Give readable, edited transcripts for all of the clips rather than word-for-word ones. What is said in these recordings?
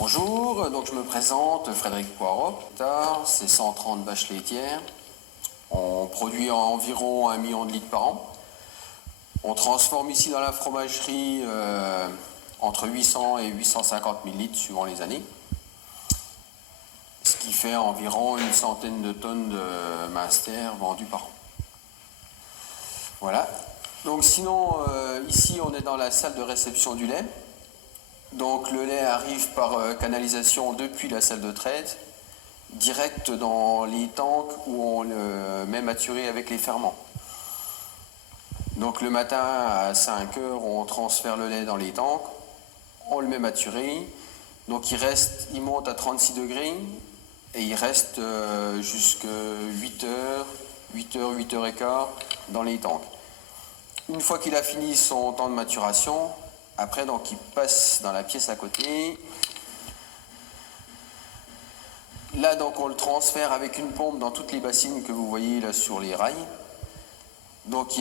Bonjour, donc je me présente, Frédéric Poirot. C'est 130 vaches laitières. On produit environ 1 million de litres par an. On transforme ici dans la fromagerie entre 800 et 850 000 litres suivant les années. Ce qui fait environ une centaine de tonnes de master vendues par an. Voilà. Donc sinon, ici on est dans la salle de réception du lait. Donc le lait arrive par canalisation depuis la salle de traite, direct dans les tanks où on le met maturé avec les ferments. Donc le matin à 5 heures, on transfère le lait dans les tanks, on le met maturé. Donc il monte à 36 degrés et il reste jusqu'à 8 heures, 8 heures et quart dans les tanks. Une fois qu'il a fini son temps de maturation, après, donc, il passe dans la pièce à côté. Là, donc, on le transfère avec une pompe dans toutes les bassines que vous voyez là sur les rails. Donc,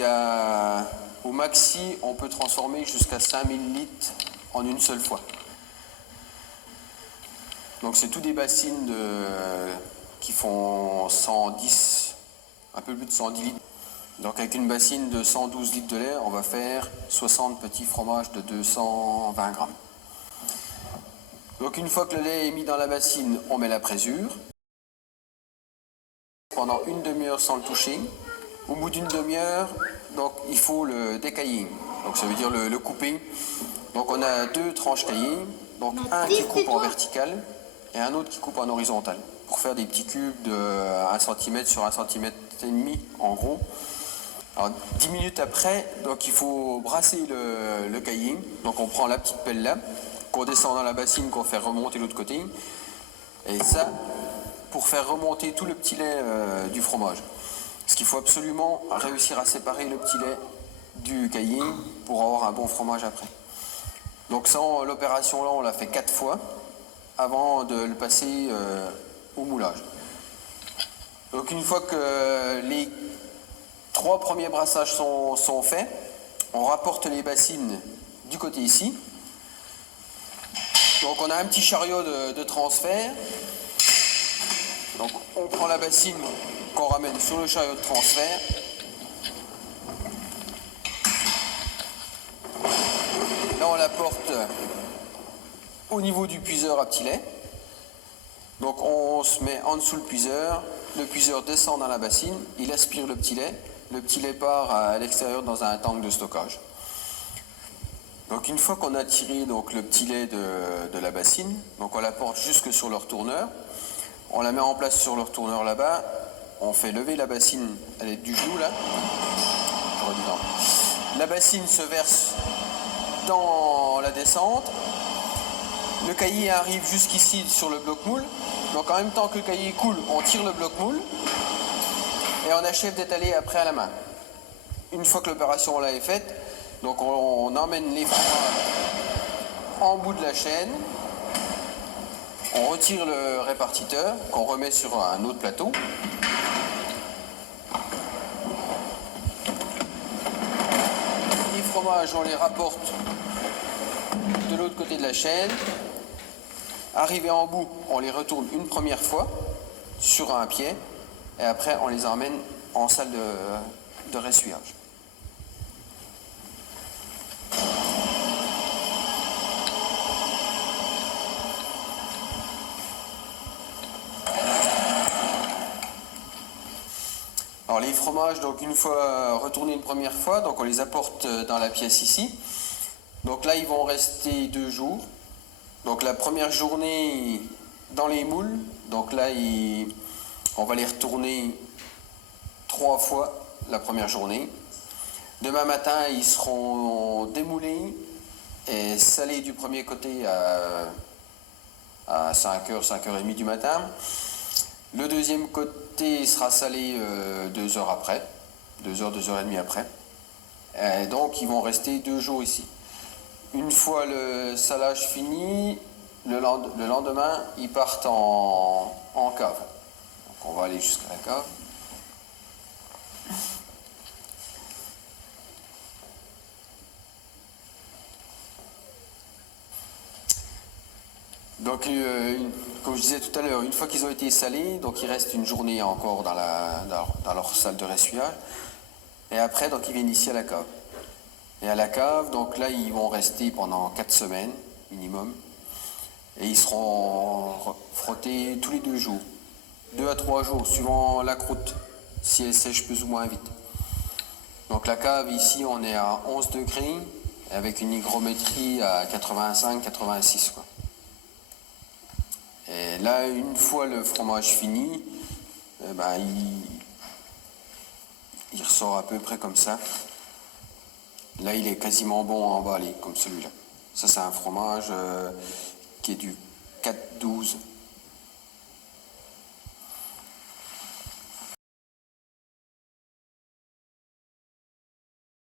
au maxi, on peut transformer jusqu'à 5000 litres en une seule fois. Donc, c'est tous des bassines qui font 110, un peu plus de 110 litres. Donc avec une bassine de 112 litres de lait, on va faire 60 petits fromages de 220 grammes. Donc une fois que le lait est mis dans la bassine, on met la présure. Pendant une demi-heure sans le toucher. Au bout d'une demi-heure, donc il faut le décailler. Donc ça veut dire le couper. Donc on a 2 tranches caillées. Donc un qui coupe en vertical et un autre qui coupe en horizontal. Pour faire des petits cubes de 1 cm sur 1,5 cm en gros. Alors 10 minutes après, donc il faut brasser le caillé. Donc on prend la petite pelle là, qu'on descend dans la bassine, qu'on fait remonter l'autre côté. Et ça, pour faire remonter tout le petit lait du fromage. Parce qu'il faut absolument réussir à séparer le petit lait du caillé pour avoir un bon fromage après. Donc ça, l'opération là, on l'a fait 4 fois avant de le passer au moulage. Donc une fois que les 3 premiers brassages sont faits, on rapporte les bassines du côté ici. Donc on a un petit chariot de transfert. Donc on prend la bassine qu'on ramène sur le chariot de transfert. Là on la porte au niveau du puiseur à petit lait. Donc on se met en dessous le puiseur descend dans la bassine, il aspire le petit lait part à l'extérieur dans un tank de stockage. Donc une fois qu'on a tiré donc, le petit lait de la bassine, donc on la porte jusque sur le retourneur, on la met en place sur le retourneur là-bas, on fait lever la bassine à l'aide du genou là. La bassine se verse dans la descente, le cahier arrive jusqu'ici sur le bloc moule, donc en même temps que le cahier coule, on tire le bloc moule et on achève d'étaler après à la main. Une fois que l'opération là est faite, donc on emmène les fromages en bout de la chaîne, on retire le répartiteur qu'on remet sur un autre plateau. Les fromages, on les rapporte de l'autre côté de la chaîne. Arrivés en bout, on les retourne une première fois sur un pied et après on les emmène en salle de ressuyage. Alors les fromages, donc une fois retournés une première fois, donc on les apporte dans la pièce ici. Donc là ils vont rester 2 jours. Donc la première journée dans les moules, donc là on va les retourner 3 fois la première journée. Demain matin ils seront démoulés et salés du premier côté à 5h, 5h30 du matin. Le deuxième côté sera salé 2 heures après, 2 heures, 2h30 après. Et donc ils vont rester 2 jours ici. Une fois le salage fini, le lendemain, ils partent en cave. Donc on va aller jusqu'à la cave. Donc, comme je disais tout à l'heure, une fois qu'ils ont été salés, donc il reste une journée encore dans leur salle de ressuyage. Et après, donc ils viennent ici à la cave. Et à la cave, donc là, ils vont rester pendant 4 semaines minimum. Et ils seront frottés tous les 2 jours. 2 à 3 jours, suivant la croûte, si elle sèche plus ou moins vite. Donc la cave, ici, on est à 11 degrés, avec une hygrométrie à 85-86, quoi. Et là, une fois le fromage fini, il ressort à peu près comme ça. Là, il est quasiment bon à emballer, comme celui-là. Ça, c'est un fromage qui est du 4-12.